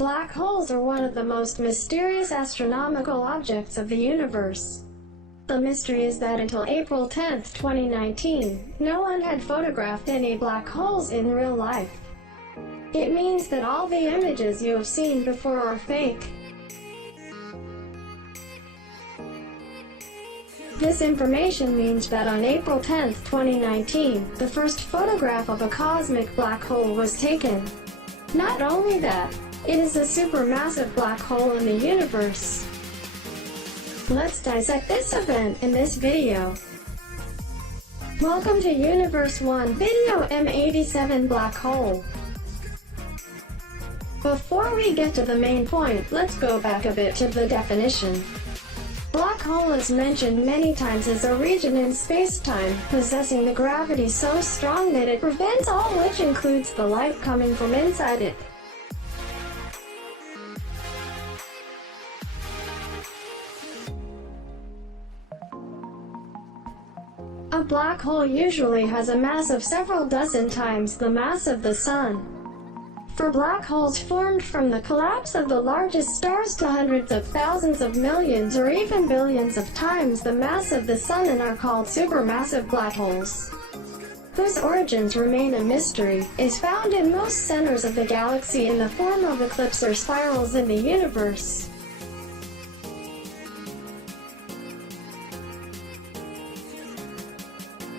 Black holes are one of the most mysterious astronomical objects of the universe. The mystery is that until April 10, 2019, no one had photographed any black holes in real life. It means that all the images you have seen before are fake. This information means that on April 10, 2019, the first photograph of a cosmic black hole was taken. Not only that, it is a supermassive black hole in the universe. Let's dissect this event in this video. Welcome to Universe 1 Video M87 Black Hole. Before we get to the main point, let's go back a bit to the definition. Black hole is mentioned many times as a region in spacetime, possessing the gravity so strong that it prevents all, which includes the light coming from inside it. A black hole usually has a mass of several dozen times the mass of the Sun. For black holes formed from the collapse of the largest stars to hundreds of thousands of millions or even billions of times the mass of the Sun and are called supermassive black holes, whose origins remain a mystery, is found in most centers of the galaxy in the form of ellipses or spirals in the universe.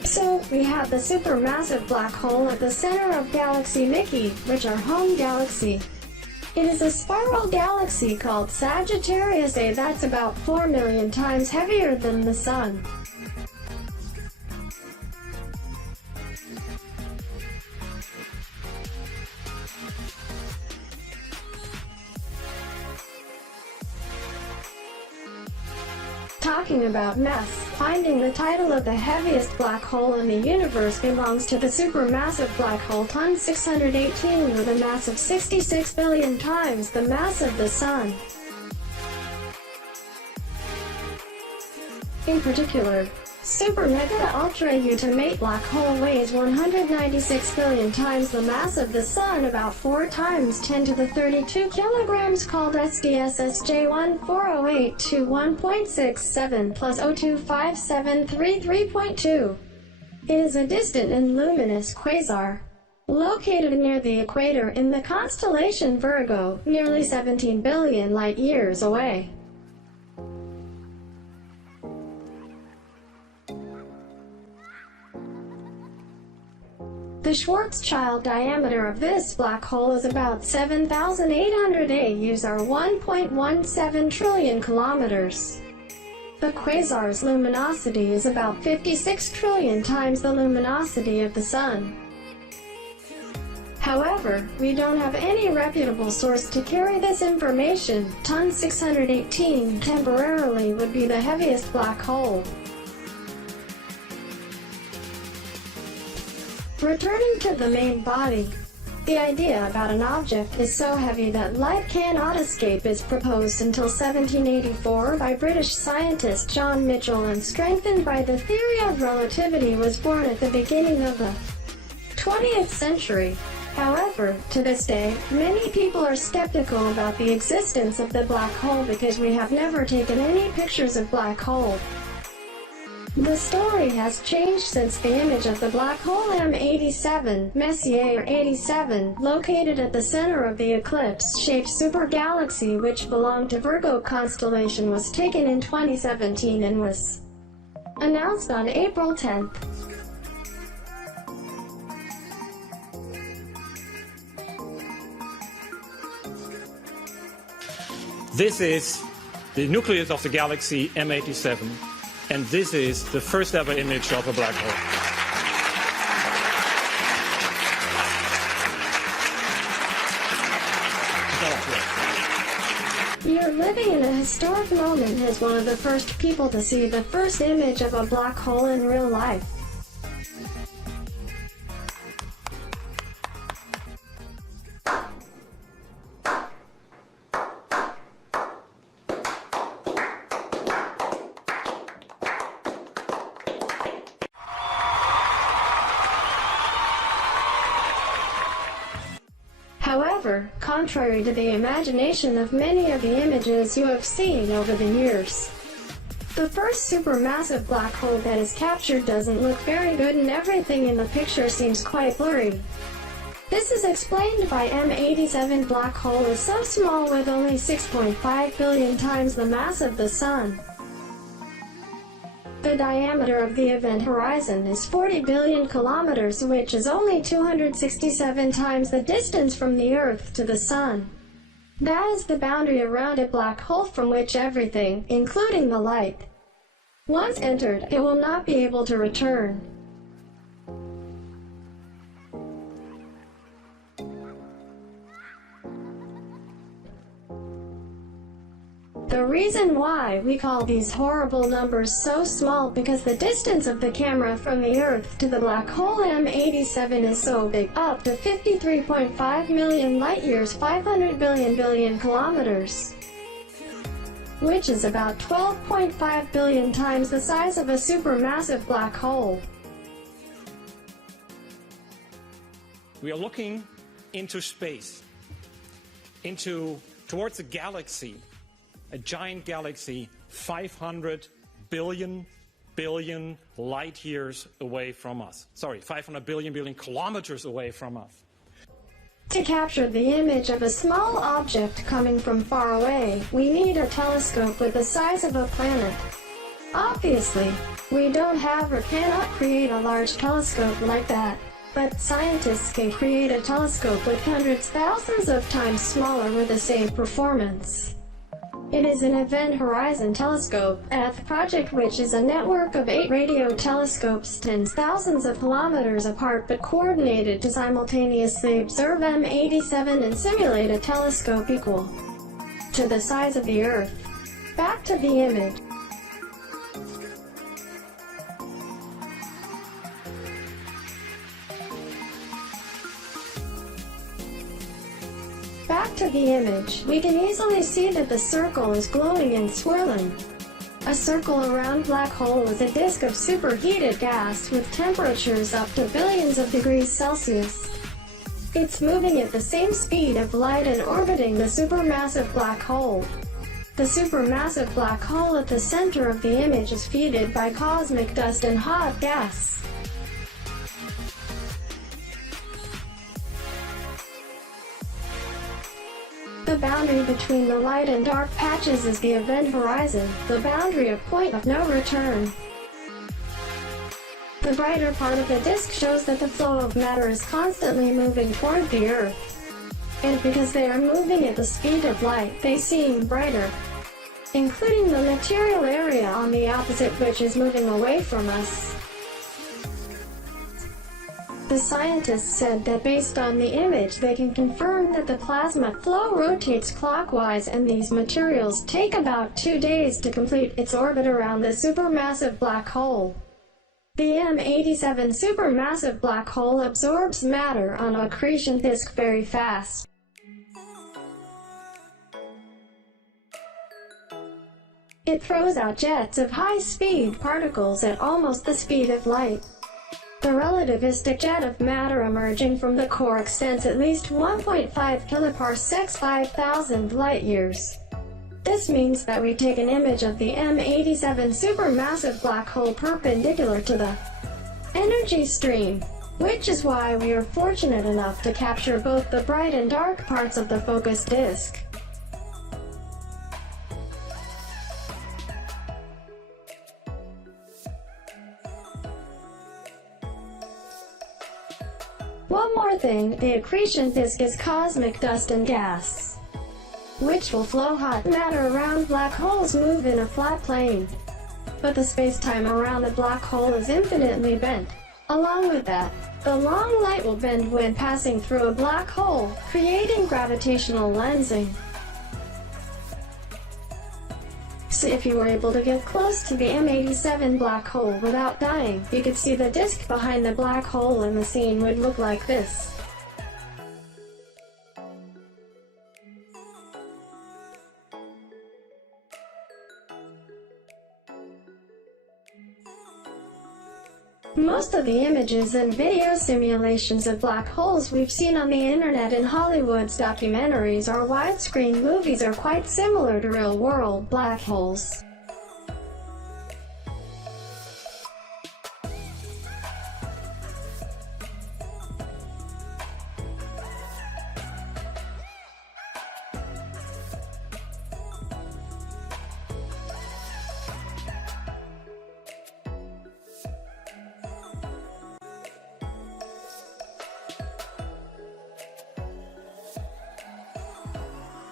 So, we have the supermassive black hole at the center of galaxy Mickey, which our home galaxy. It is a spiral galaxy called Sagittarius A that's about 4 million times heavier than the Sun. Talking about mass, finding the title of the heaviest black hole in the universe belongs to the supermassive black hole Ton 618 with a mass of 66 billion times the mass of the Sun. In particular, Super Mega Ultra Ultimate black hole weighs 196 billion times the mass of the Sun, about 4 times 10 to the 32 kilograms, called SDSS-J14082-1.67 plus 025733.2. It is a distant and luminous quasar, located near the equator in the constellation Virgo, nearly 17 billion light-years away. The Schwarzschild diameter of this black hole is about 7,800 AUs or 1.17 trillion kilometers. The quasar's luminosity is about 56 trillion times the luminosity of the Sun. However, we don't have any reputable source to carry this information. Ton 618 temporarily would be the heaviest black hole. Returning to the main body, the idea about an object is so heavy that light cannot escape is proposed until 1784 by British scientist John Michell and strengthened by the theory of relativity was born at the beginning of the 20th century. However, to this day, many people are skeptical about the existence of the black hole because we have never taken any pictures of black hole. The story has changed since the image of the black hole M87, Messier 87, located at the center of the eclipse-shaped supergalaxy which belonged to Virgo constellation, was taken in 2017 and was announced on April 10th. This is the nucleus of the galaxy M87. And this is the first ever image of a black hole. You're living in a historic moment as one of the first people to see the first image of a black hole in real life. However, contrary to the imagination of many of the images you have seen over the years, the first supermassive black hole that is captured doesn't look very good and everything in the picture seems quite blurry. This is explained by M87 black hole is so small with only 6.5 billion times the mass of the Sun. The diameter of the event horizon is 40 billion kilometers, which is only 267 times the distance from the Earth to the Sun. That is the boundary around a black hole from which everything, including the light, once entered, it will not be able to return. The reason why we call these horrible numbers so small because the distance of the camera from the Earth to the black hole M87 is so big, up to 53.5 million light-years, 500 billion kilometers, which is about 12.5 billion times the size of a supermassive black hole. We are looking into space, towards a galaxy, a giant galaxy 500 billion light years away from us. Sorry, 500 billion kilometers away from us. To capture the image of a small object coming from far away, we need a telescope with the size of a planet. Obviously, we don't have or cannot create a large telescope like that, but scientists can create a telescope with hundreds, thousands of times smaller with the same performance. It is an Event Horizon Telescope, ETH project, which is a network of 8 radio telescopes tens thousands of kilometers apart but coordinated to simultaneously observe M87 and simulate a telescope equal to the size of the Earth. Back to the image. Back to the image, we can easily see that the circle is glowing and swirling. A circle around black hole is a disk of superheated gas with temperatures up to billions of degrees Celsius. It's moving at the same speed of light and orbiting the supermassive black hole. The supermassive black hole at the center of the image is fed by cosmic dust and hot gas. The boundary between the light and dark patches is the event horizon, the boundary of point of no return. The brighter part of the disk shows that the flow of matter is constantly moving toward the Earth. And because they are moving at the speed of light, they seem brighter, including the material area on the opposite, which is moving away from us. The scientists said that based on the image they can confirm that the plasma flow rotates clockwise and these materials take about 2 days to complete its orbit around the supermassive black hole. The M87 supermassive black hole absorbs matter on a accretion disk very fast. It throws out jets of high-speed particles at almost the speed of light. The relativistic jet of matter emerging from the core extends at least 1.5 kiloparsecs, 5,000 light-years. This means that we take an image of the M87 supermassive black hole perpendicular to the energy stream, which is why we are fortunate enough to capture both the bright and dark parts of the focus disk. One more thing, the accretion disk is cosmic dust and gas, which will flow hot matter around black holes move in a flat plane. But the spacetime around the black hole is infinitely bent. Along with that, the long light will bend when passing through a black hole, creating gravitational lensing. So if you were able to get close to the M87 black hole without dying, you could see the disk behind the black hole and the scene would look like this. Most of the images and video simulations of black holes we've seen on the internet and Hollywood's documentaries or widescreen movies are quite similar to real-world black holes.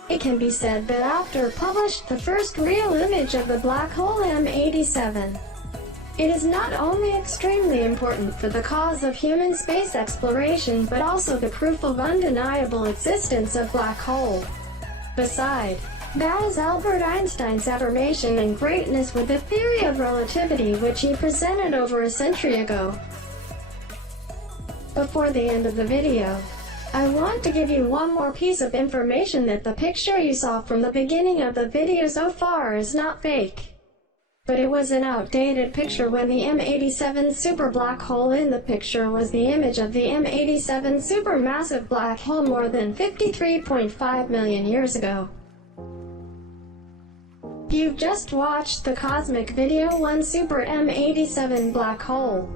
It can be said that after published the first real image of the black hole M87. It is not only extremely important for the cause of human space exploration but also the proof of undeniable existence of black hole. Besides, that is Albert Einstein's affirmation and greatness with the theory of relativity which he presented over a century ago. Before the end of the video, I want to give you one more piece of information that the picture you saw from the beginning of the video so far is not fake. But it was an outdated picture when the M87 super black hole in the picture was the image of the M87 supermassive black hole more than 53.5 million years ago. You've just watched the Cosmic Video 1 Super M87 Black Hole.